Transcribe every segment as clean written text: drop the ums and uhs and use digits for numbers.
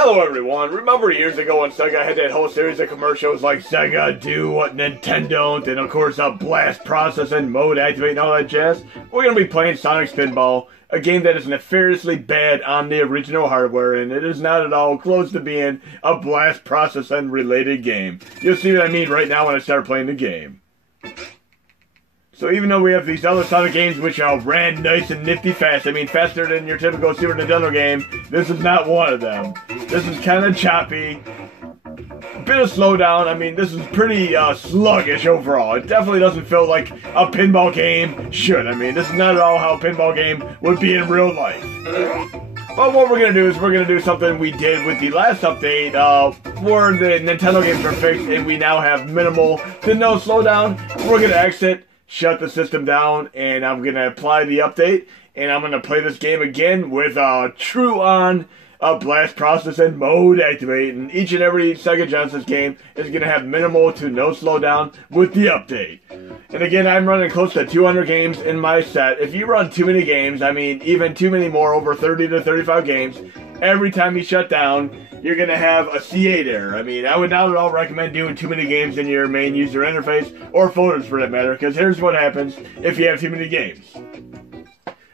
Hello everyone, remember years ago when Sega had that whole series of commercials like Sega do what Nintendo don't, and of course blast process and mode activate and all that jazz? We're going to be playing Sonic Spinball, a game that is nefariously bad on the original hardware, and it is not at all close to being a blast processing related game. You'll see what I mean right now when I start playing the game. So even though we have these other Sonic games which are ran nice and nifty fast, I mean faster than your typical Super Nintendo game, this is not one of them. This is kind of choppy, a bit of slowdown. I mean, this is pretty sluggish overall. It definitely doesn't feel like a pinball game should. I mean, this is not at all how a pinball game would be in real life. But what we're going to do is we're going to do something we did with the last update where the Nintendo games are fixed and we now have minimal to no slowdown. We're going to exit, shut the system down, and I'm going to apply the update, and I'm going to play this game again with true on blast processing mode activate, and each and every Sega Genesis game is going to have minimal to no slowdown with the update. And again, I'm running close to 200 games in my set. If you run too many games, I mean even too many more, over 30 to 35 games, every time you shut down, you're going to have a C8 error. I mean, I would not at all recommend doing too many games in your main user interface, or folders for that matter, because here's what happens if you have too many games.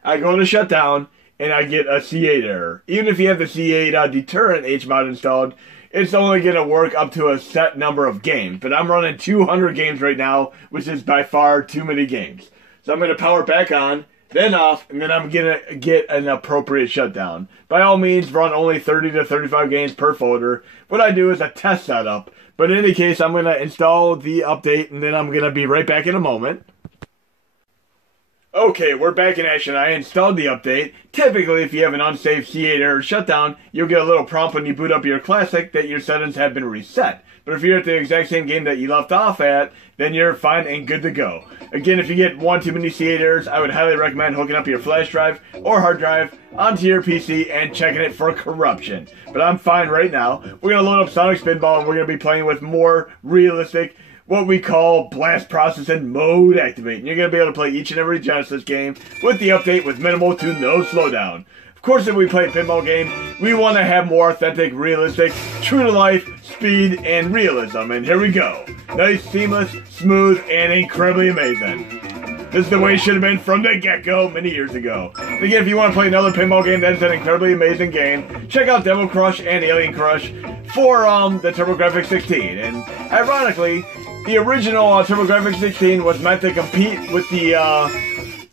I go to shut down, and I get a C8 error. Even if you have the C8 deterrent HMOD installed, it's only going to work up to a set number of games. But I'm running 200 games right now, which is by far too many games. So I'm going to power it back on, then off, and then I'm going to get an appropriate shutdown. By all means, run only 30 to 35 games per folder. What I do is a test setup. But in any case, I'm going to install the update, and then I'm going to be right back in a moment. Okay, we're back in action. I installed the update. Typically, if you have an unsafe C8 error shutdown, you'll get a little prompt when you boot up your classic that your settings have been reset. But if you're at the exact same game that you left off at, then you're fine and good to go. Again, if you get one too many C8 errors, I would highly recommend hooking up your flash drive or hard drive onto your PC and checking it for corruption. But I'm fine right now. We're going to load up Sonic Spinball, and we're going to be playing with more realistic, what we call blast processing mode activate. And you're going to be able to play each and every Genesis game with the update with minimal to no slowdown. Of course, if we play a pinball game, we want to have more authentic, realistic, true-to-life, speed, and realism. And here we go. Nice, seamless, smooth, and incredibly amazing. This is the way it should have been from the get-go many years ago. And again, if you want to play another pinball game that is an incredibly amazing game, check out Devil Crush and Alien Crush for the TurboGrafx 16. And ironically, the original TurboGrafx 16 was meant to compete with the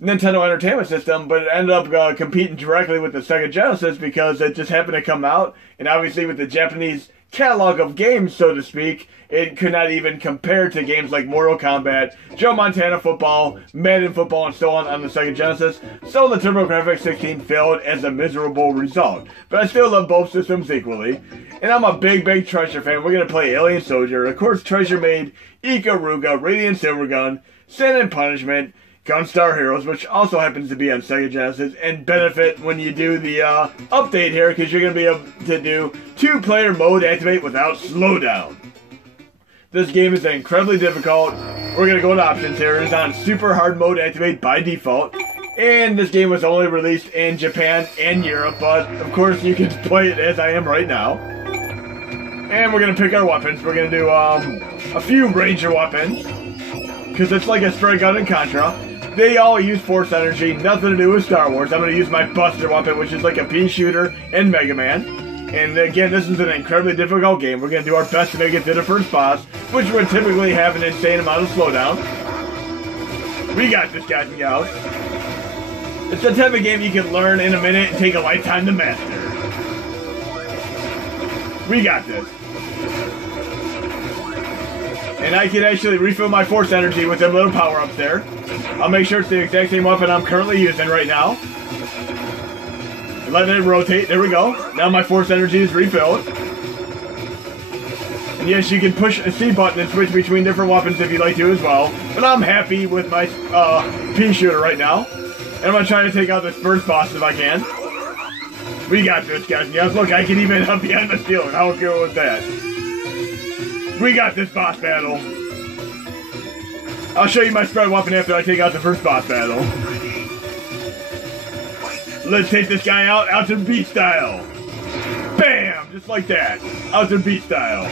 Nintendo Entertainment System, but it ended up competing directly with the Sega Genesis because it just happened to come out, and obviously with the Japanese catalog of games, so to speak, it could not even compare to games like Mortal Kombat, Joe Montana Football, Madden Football, and so on the Sega Genesis, so the TurboGrafx 16 failed as a miserable result. But I still love both systems equally, and I'm a big Treasure fan. We're going to play Alien Soldier. Of course, Treasure made Ikaruga, Radiant Silvergun, Sin and Punishment, Gunstar Heroes, which also happens to be on Sega Genesis, and benefit when you do the update here, because you're going to be able to do two-player mode activate without slowdown. This game is incredibly difficult. We're going to go to options here. It's on super hard mode activate by default, and this game was only released in Japan and Europe, but of course you can play it as I am right now. And we're going to pick our weapons. We're going to do a few Ranger weapons, because it's like a spray gun in Contra. They all use force energy, nothing to do with Star Wars. I'm going to use my Buster weapon, which is like a pea shooter in Mega Man. And again, this is an incredibly difficult game. We're going to do our best to make it to the first boss, which would typically have an insane amount of slowdown. We got this, guys and gals. It's the type of game you can learn in a minute and take a lifetime to master. We got this. And I can actually refill my force energy with them little power-ups there. I'll make sure it's the exact same weapon I'm currently using right now. Let it rotate. There we go. Now my force energy is refilled. And yes, you can push a C button and switch between different weapons if you'd like to as well. But I'm happy with my pea shooter right now. And I'm going to try to take out this first boss if I can. We got this, guys. Yes, look, I can even up behind the ceiling. How cool was that? We got this boss battle. I'll show you my spread weapon after I take out the first boss battle. Let's take this guy out to beat style. Bam! Just like that. Out there beat style.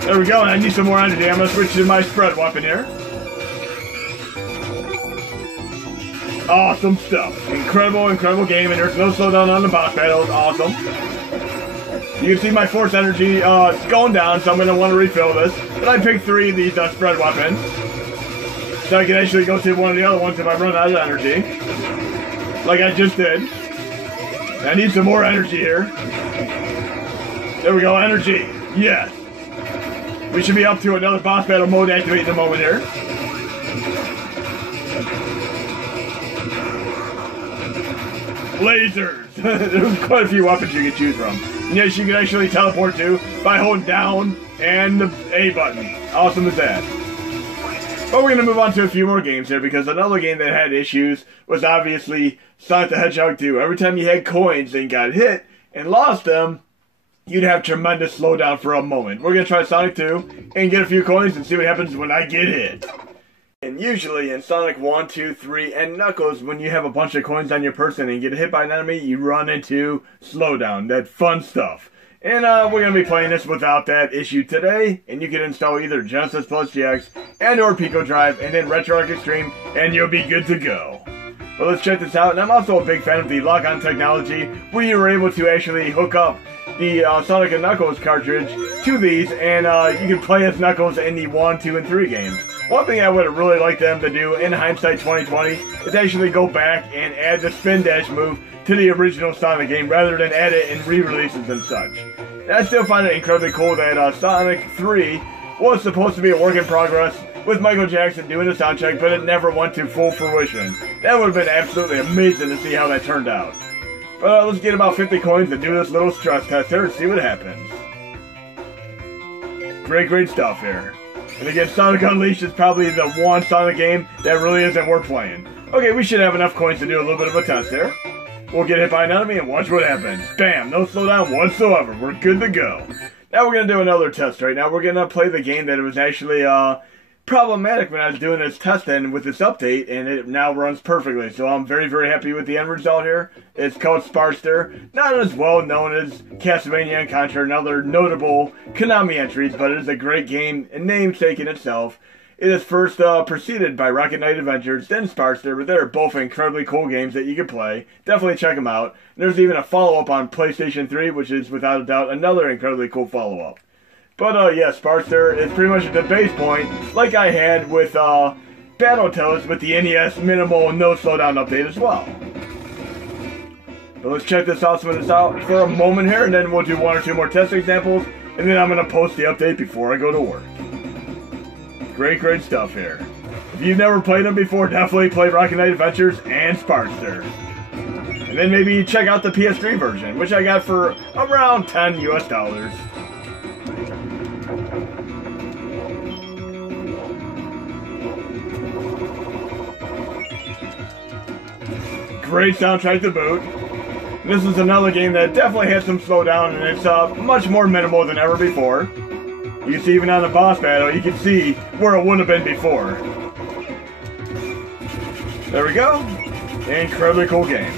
There we go, and I need some more energy. I'm gonna switch to my spread weapon here. Awesome stuff. Incredible, incredible game, and there's no slowdown on the boss battles. Awesome. You can see my force energy going down, so I'm gonna want to refill this. But I picked 3 of these spread weapons, so I can actually go to one of the other ones if I run out of energy. Like I just did. I need some more energy here. There we go, energy. Yes. We should be up to another boss battle mode activate in a moment here. Lasers! There's quite a few weapons you can choose from. And yes, you can actually teleport to by holding down and the A button. Awesome as that. But we're going to move on to a few more games here, because another game that had issues was obviously Sonic the Hedgehog 2. Every time you had coins and got hit and lost them, you'd have tremendous slowdown for a moment. We're going to try Sonic 2 and get a few coins and see what happens when I get hit. And usually in Sonic 1, 2, 3, and Knuckles, when you have a bunch of coins on your person and get hit by an enemy, you run into Slowdown, that fun stuff. And we're going to be playing this without that issue today, and you can install either Genesis Plus GX and or PicoDrive and then RetroArch Xtreme, and you'll be good to go. But let's check this out, and I'm also a big fan of the lock-on technology, where you were able to actually hook up the Sonic and Knuckles cartridge to these, and you can play as Knuckles in the 1, 2, and 3 games. One thing I would have really liked them to do in hindsight 2020 is actually go back and add the spin dash move to the original Sonic game rather than add it in re-releases and such. And I still find it incredibly cool that Sonic 3 was supposed to be a work in progress with Michael Jackson doing the sound check, but it never went to full fruition. That would have been absolutely amazing to see how that turned out. But let's get about 50 coins and do this little stress test here and see what happens. Great stuff here. And again, Sonic Unleashed is probably the one Sonic game that really isn't worth playing. Okay, we should have enough coins to do a little bit of a test there. We'll get hit by an enemy and watch what happens. Bam! No slowdown whatsoever. We're good to go. Now we're going to do another test right now. We're going to play the game that it was actually problematic when I was doing this testing with this update, and it now runs perfectly. So I'm very happy with the end result here. It's called Sparkster. Not as well known as Castlevania and Contra and other notable Konami entries, but it is a great game and namesake in itself. It is first preceded by Rocket Knight Adventures, then Sparkster, but they're both incredibly cool games that you can play. Definitely check them out. And there's even a follow-up on PlayStation 3, which is without a doubt another incredibly cool follow-up. But yeah, Sparkster is pretty much the base point, like I had with Battletoads with the NES minimal no slowdown update as well. But let's check this out for a moment here, and then we'll do 1 or 2 more test examples, and then I'm going to post the update before I go to work. Great stuff here. If you've never played them before, definitely play Rocket Knight Adventures and Sparkster. And then maybe check out the PS3 version, which I got for around $10 US. Great soundtrack to boot. This is another game that definitely had some slowdown, and it's much more minimal than ever before. You can see even on the boss battle, you can see where it would have been before. There we go. Incredibly cool game.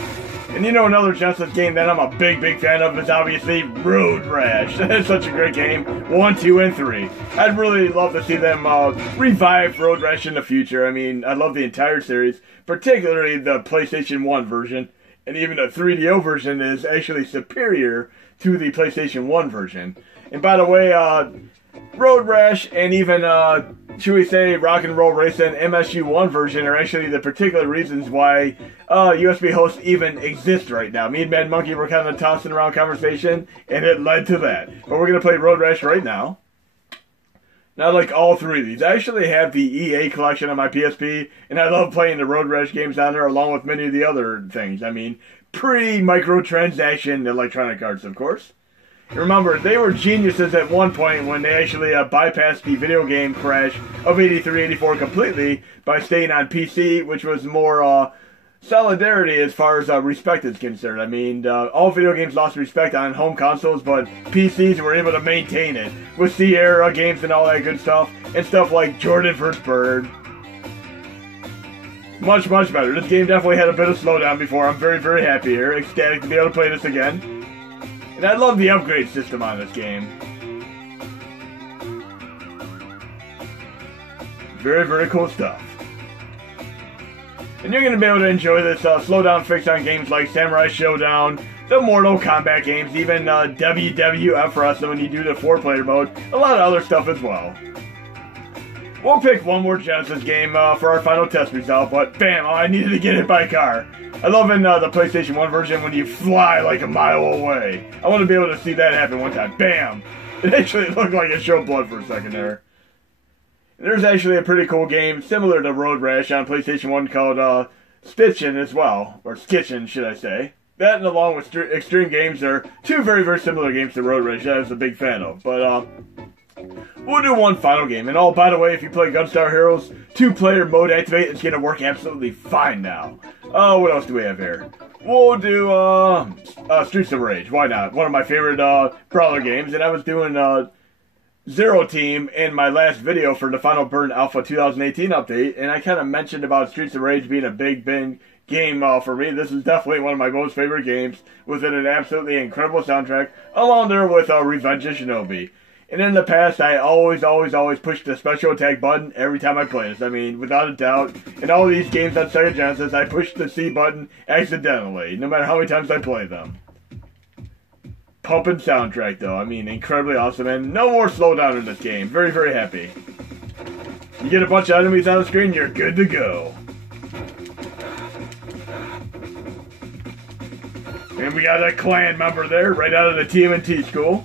And you know, another Genesis game that I'm a big fan of is obviously Road Rash. It's such a great game. 1, 2, and 3. I'd really love to see them revive Road Rash in the future. I mean, I love the entire series, particularly the PlayStation 1 version. And even the 3DO version is actually superior to the PlayStation 1 version. And by the way, Road Rash and even, should we say, Rock and Roll Racing MSU1 version are actually the particular reasons why USB hosts even exist right now. Me and Mad Monkey were kind of tossing around conversation, and it led to that. But we're going to play Road Rash right now. Now, I like all 3 of these. I actually have the EA collection on my PSP, and I love playing the Road Rash games on there along with many of the other things. I mean, pre-microtransaction electronic arts, of course. Remember, they were geniuses at one point when they actually bypassed the video game crash of 83-84 completely by staying on PC, which was more solidarity as far as respect is concerned. I mean, all video games lost respect on home consoles, but PCs were able to maintain it with Sierra games and all that good stuff, and stuff like Jordan vs. Bird. Much, much better. This game definitely had a bit of slowdown before. I'm very, very happy here. Ecstatic to be able to play this again. And I love the upgrade system on this game. Very, very cool stuff. And you're going to be able to enjoy this slowdown fix on games like Samurai Showdown, the Mortal Kombat games, even WWF Wrestlemania when you do the 4-player mode, a lot of other stuff as well. We'll pick one more Genesis game for our final test result, but bam, I needed to get hit by a car. I love in the PlayStation 1 version when you fly like a mile away. I want to be able to see that happen one time. Bam! It actually looked like it showed blood for a second there. There's actually a pretty cool game similar to Road Rash on PlayStation 1 called Stitchin' as well, or Skitchin' should I say. That and along with Extreme Games are two very, very similar games to Road Rash that I was a big fan of. But we'll do one final game. And oh, by the way, if you play Gunstar Heroes, 2-player mode activate is going to work absolutely fine now. Oh, what else do we have here? We'll do Streets of Rage. Why not? One of my favorite brawler games, and I was doing Zero Team in my last video for the Final Burn Alpha 2018 update, and I kind of mentioned about Streets of Rage being a big game for me. This is definitely one of my most favorite games, with an absolutely incredible soundtrack, along there with Revenge of Shinobi. And in the past, I always pushed the special attack button every time I play this. I mean, without a doubt, in all these games on Sega Genesis, I pushed the C button accidentally, no matter how many times I play them. Pumping soundtrack, though. I mean, incredibly awesome, and no more slowdown in this game. Very, very happy. You get a bunch of enemies on the screen, you're good to go. And we got a clan member there, right out of the TMNT school.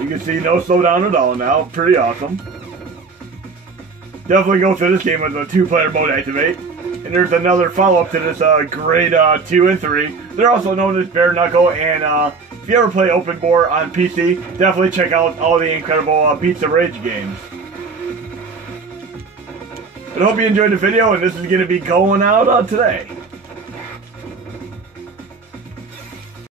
You can see no slowdown at all now. Pretty awesome. Definitely go through this game with a 2-player mode activate. And there's another follow-up to this grade 2 and 3. They're also known as Bare Knuckle, and if you ever play Open Bore on PC, definitely check out all the incredible Beats of Rage games. But I hope you enjoyed the video, and this is going to be going out today.